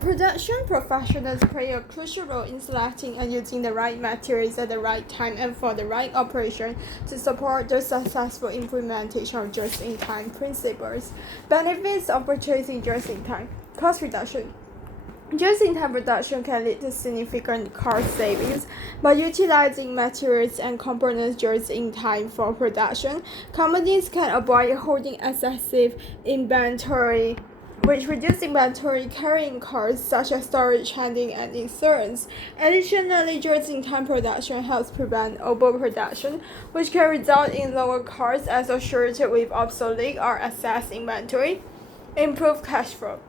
Production professionals play a crucial role in selecting and using the right materials at the right time and for the right operation to support the successful implementation of just-in-time principles. Benefits of purchasing just-in-time. Cost reduction. Just-in-time production can lead to significant cost savings. By utilizing materials and components just-in-time for production, companies can avoid holding excessive inventory, which reduce inventory carrying costs such as storage, handling, and insurance. Additionally, just-in-time production helps prevent overproduction, which can result in lower costs associated with obsolete or excess inventory. Improve cash flow.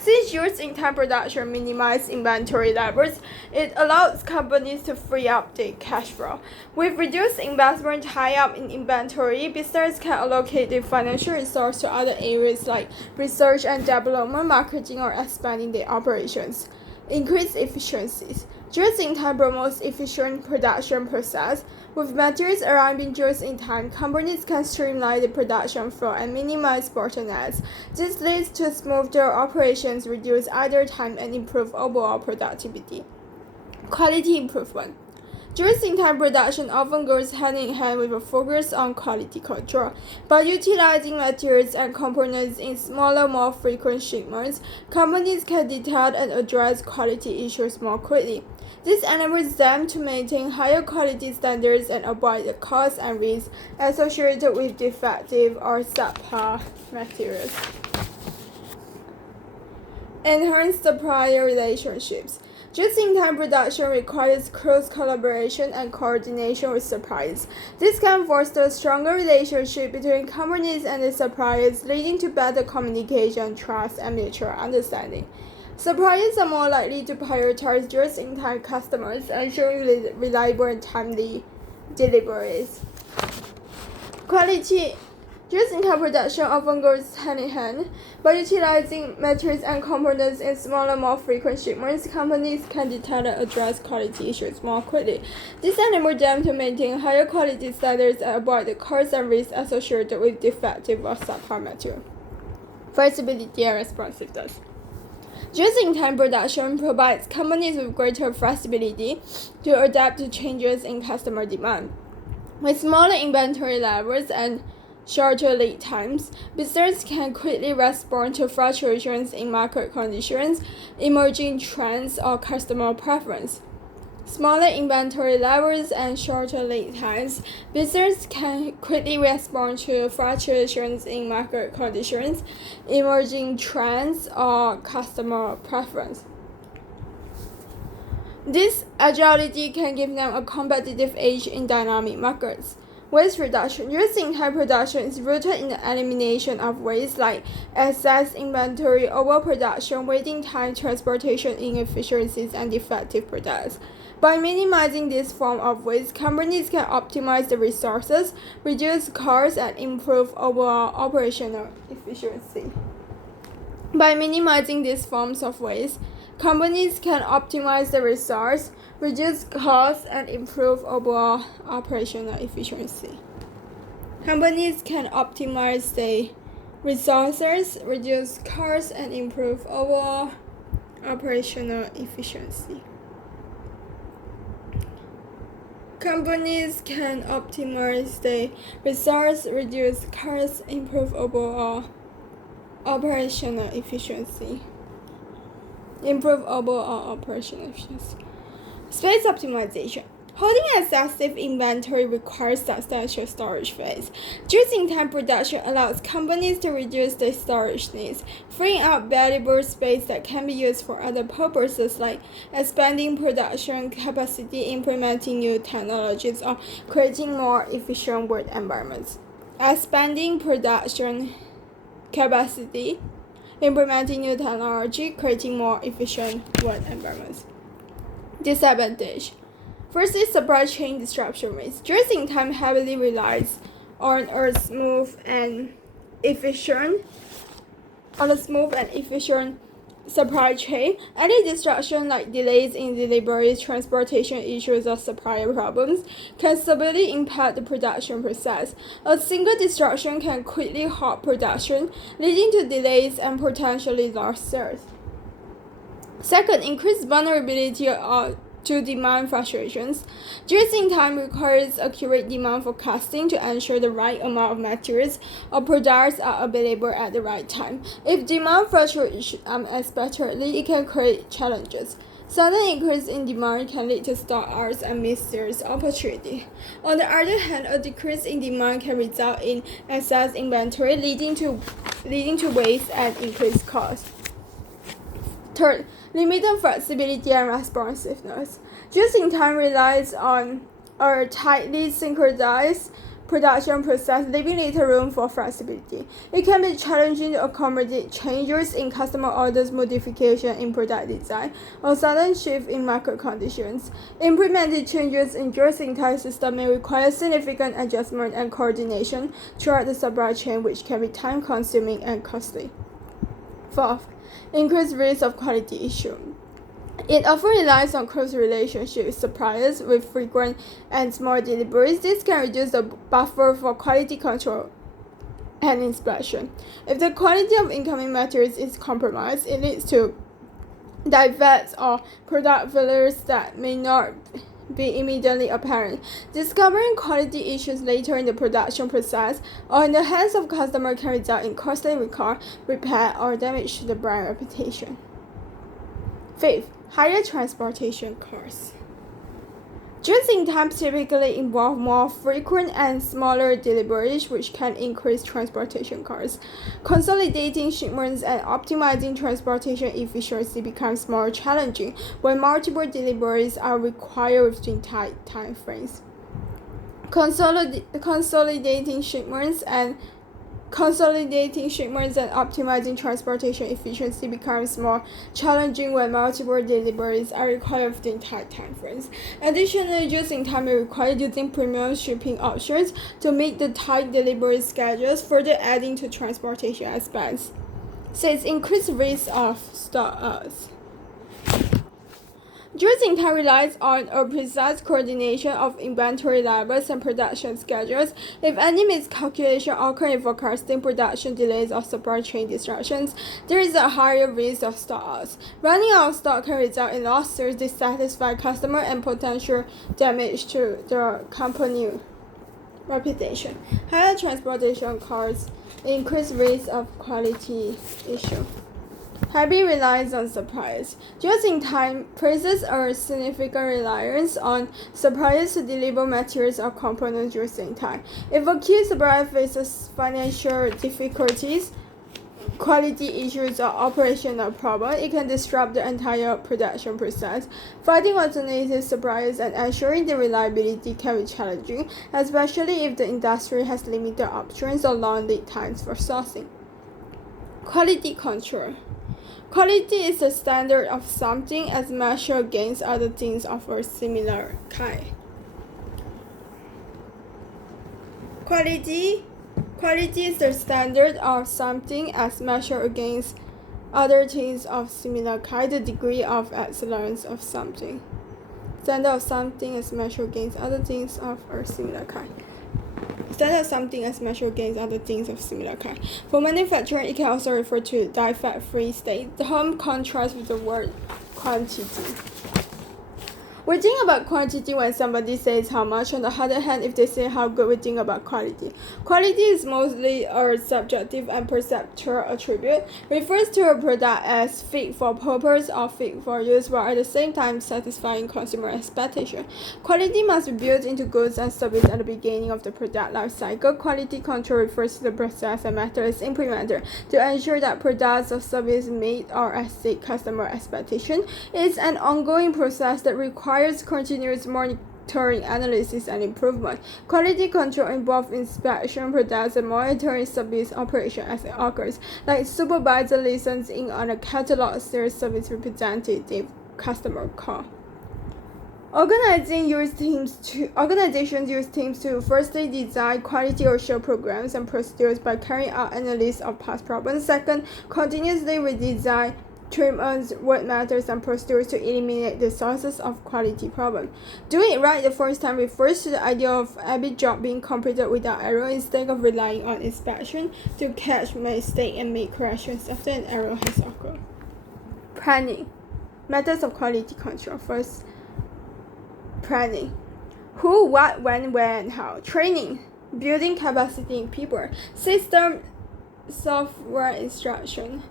Since just-in-time production minimizes inventory levels, it allows companies to free up their cash flow. With reduced investment tied up in inventory, businesses can allocate their financial resources to other areas like research and development, marketing, or expanding their operations. Increase efficiencies. Just-in-time promotes efficient production process. With materials arriving just in time, companies can streamline the production flow and minimize bottlenecks. This leads to smoother operations, reduce idle time, and improve overall productivity. Quality improvement. Just-in-time production often goes hand in hand with a focus on quality control. By utilizing materials and components in smaller, more frequent shipments, companies can detect and address quality issues more quickly. This enables them to maintain higher quality standards and avoid the costs and risks associated with defective or subpar materials. Enhance supplier relationships. Just-in-time production requires close collaboration and coordination with suppliers. This can foster a stronger relationship between companies and the suppliers, leading to better communication, trust, and mutual understanding. Suppliers are more likely to prioritize just-in-time customers, ensuring reliable and timely deliveries. Quality. Just-in-time production often goes hand in hand. By utilizing materials and components in smaller, more frequent shipments, companies can detect and address quality issues more quickly. This enables them to maintain higher quality standards and avoid the costs and risks associated with defective or subpar material. Flexibility and responsiveness. Just-in-time production provides companies with greater flexibility to adapt to changes in customer demand. With smaller inventory levels and shorter lead times, businesses can quickly respond to fluctuations in market conditions, emerging trends, or customer preference. Smaller inventory levels and shorter lead times, businesses can quickly respond to fluctuations in market conditions, emerging trends, or customer preference. This agility can give them a competitive edge in dynamic markets. Waste reduction. Just-in-time production is rooted in the elimination of waste like excess inventory, overproduction, waiting time, transportation inefficiencies, and defective products. By minimizing this form of waste, companies can optimize the resources, reduce costs, and improve overall operational efficiency. By minimizing these forms of waste, companies can optimize the resource, reduce costs, and improve overall operational efficiency. Companies can optimize the resources, reduce costs, and improve overall operational efficiency. Companies can optimize the resource, reduce costs, improve overall operational efficiency. Space optimization. Holding excessive inventory requires substantial storage space. Just-in-time production allows companies to reduce their storage needs, freeing up valuable space that can be used for other purposes like expanding production capacity, implementing new technologies, or creating more efficient work environments. Expanding production capacity, implementing new technology, creating more efficient work environments. Disadvantage. Firstly, supply chain disruption risk. Just-in-time heavily relies on a smooth and efficient supply chain. Any disruption like delays in deliveries, transportation issues, or supplier problems can severely impact the production process. A single disruption can quickly halt production, leading to delays and potentially lost sales. Second, increased vulnerability to demand fluctuations. Just-in-time requires accurate demand forecasting to ensure the right amount of materials or products are available at the right time. If demand fluctuates unexpectedly, it can create challenges. Sudden increase in demand can lead to stock outs and missed sales opportunity. On the other hand, a decrease in demand can result in excess inventory, leading to waste and increased costs. Third, limited flexibility and responsiveness. Just-in-time relies on a tightly synchronized production process, leaving little room for flexibility. It can be challenging to accommodate changes in customer orders, modification in product design, or sudden shift in market conditions. Implementing changes in just-in-time system may require significant adjustment and coordination throughout the supply chain, which can be time-consuming and costly. Fourth, increased risk of quality issue. It often relies on close relationships with suppliers with frequent and small deliveries. This can reduce the buffer for quality control and inspection. If the quality of incoming materials is compromised, it leads to defects or product failures that may not be immediately apparent. Discovering quality issues later in the production process or in the hands of customer can result in costly recall, repair, or damage to the brand reputation. Fifth, higher transportation costs. Just-in-time typically involve more frequent and smaller deliveries, which can increase transportation costs. Consolidating shipments and optimizing transportation efficiency becomes more challenging when multiple deliveries are required within tight time frames. Consolidating shipments and optimizing transportation efficiency becomes more challenging when multiple deliveries are required within tight time frames. Additionally, just-in-time may require using premium shipping options to meet the tight delivery schedules, further adding to transportation expense. Six, increased risk of stock-outs. Just-in-time relies on a precise coordination of inventory levels and production schedules. If any miscalculation occurs in forecasting, production delays, or supply chain disruptions, there is a higher risk of stock-outs. Running out of stock can result in losses, dissatisfied customers, and potential damage to the company reputation. Higher transportation costs, increased risk of quality issue. Heavy reliance on suppliers. Just-in-time places a significant reliance on suppliers to deliver materials or components just-in-time. If a key supplier faces financial difficulties, quality issues, or operational problems, it can disrupt the entire production process. Finding alternative suppliers and ensuring the reliability can be challenging, especially if the industry has limited options or long lead times for sourcing. Quality control. Quality is the standard of something as measured against other things of a similar kind. Quality is the standard of something as measured against other things of similar kind, the degree of excellence of something. Standard of something as measured against other things of a similar kind. Standard of something as measured against other things of similar kind. For manufacturing, it can also refer to defect-free state. The term contrasts with the word quantity. We think about quantity when somebody says how much. On the other hand, if they say how good, we think about quality. Quality is mostly a subjective and perceptual attribute. It refers to a product as fit for purpose or fit for use, while at the same time satisfying consumer expectation. Quality must be built into goods and services at the beginning of the product life cycle. Quality control refers to the process and methods implemented to ensure that products or services meet or exceed customer expectation. It is an ongoing process that requires continuous monitoring, analysis, and improvement. Quality control involves inspection, products, and monitoring service operation as it occurs, like supervisor listens in on a catalog sales service representative customer call. Organizations use teams to firstly design quality assurance programs and procedures by carrying out analysis of past problems. Second, continuously redesign treatments, work methods, and procedures to eliminate the sources of quality problems. Doing it right the first time refers to the idea of every job being completed without error instead of relying on inspection to catch mistakes and make corrections after an error has occurred. Planning. Methods of quality control. First, planning. Who, what, when, where, and how. Training. Building capacity in people. System, software instruction.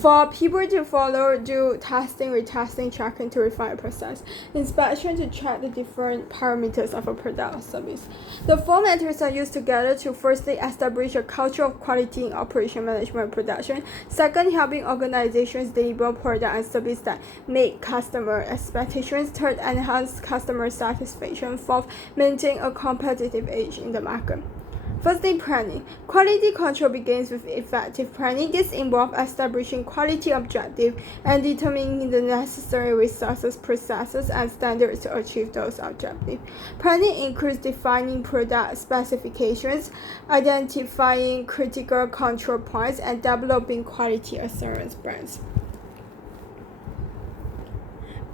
For people to follow, do testing, retesting, tracking to refine a process. Inspection to check the different parameters of a product or service. The four methods are used together to firstly establish a culture of quality in operation, management, and production. Second, helping organizations deliver product and service that meet customer expectations. Third, enhance customer satisfaction. Fourth, maintain a competitive edge in the market. Firstly, planning. Quality control begins with effective planning. This involves establishing quality objectives and determining the necessary resources, processes, and standards to achieve those objectives. Planning includes defining product specifications, identifying critical control points, and developing quality assurance plans.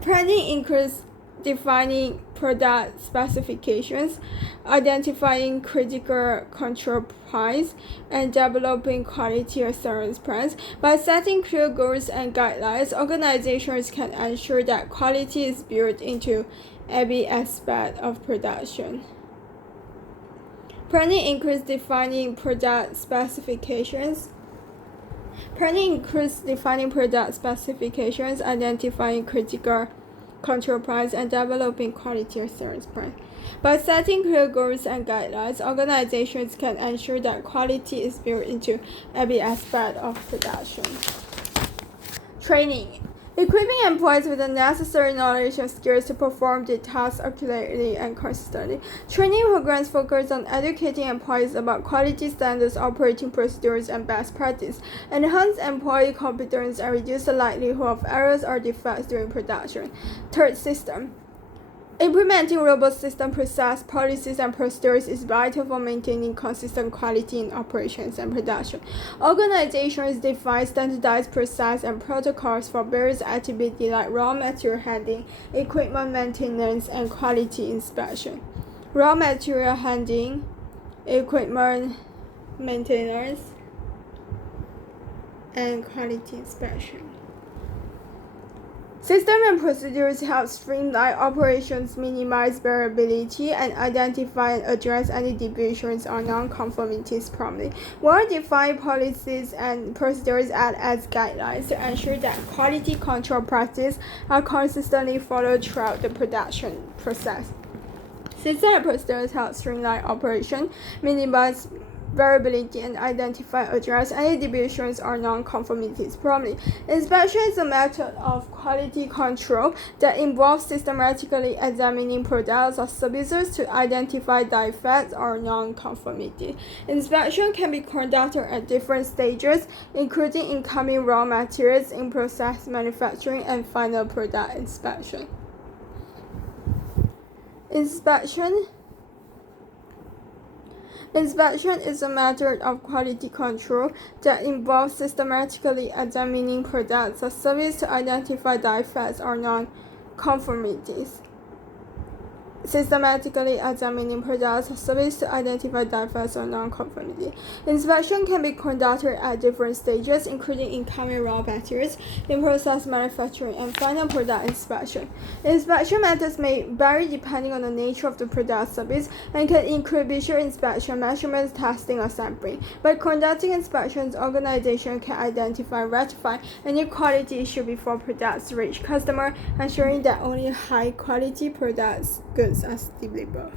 Planning includes defining product specifications, identifying critical control points, and developing quality assurance plans. By setting clear goals and guidelines, organizations can ensure that quality is built into every aspect of production. Planning includes defining product specifications. Planning includes defining product specifications, identifying critical control points, and developing quality assurance plans. By setting clear goals and guidelines, organizations can ensure that quality is built into every aspect of production. Training. Equipping employees with the necessary knowledge and skills to perform the tasks accurately and consistently. Training programs focus on educating employees about quality standards, operating procedures, and best practice, enhance employee competence, and reduce the likelihood of errors or defects during production. Third, system. Implementing robust system process, policies, and procedures is vital for maintaining consistent quality in operations and production. Organizations define standardized process and protocols for various activities like raw material handling, equipment maintenance, and quality inspection. Raw material handling, equipment maintenance, and quality inspection. Systems and procedures help streamline operations, minimize variability, and identify and address any deviations or non-conformities promptly. Well-defined policies and procedures act as guidelines to ensure that quality control practices are consistently followed throughout the production process. Systems and procedures help streamline operations, minimize variability, and identify and address any deviations or non-conformities promptly. Inspection is a method of quality control that involves systematically examining products or services to identify defects or non-conformity. Inspection can be conducted at different stages, including incoming raw materials, in-process manufacturing, and final product inspection. Inspection is a method of quality control that involves systematically examining products or services to identify defects or non-conformities. Systematically examining products or services to identify defects or non-conformity. Inspection can be conducted at different stages, including incoming raw materials, in-process manufacturing, and final product inspection. Inspection methods may vary depending on the nature of the product service and can include visual inspection, measurements, testing, or sampling. By conducting inspections, organizations can identify and rectify any quality issue before products reach customer, ensuring that only high-quality goods are delivered.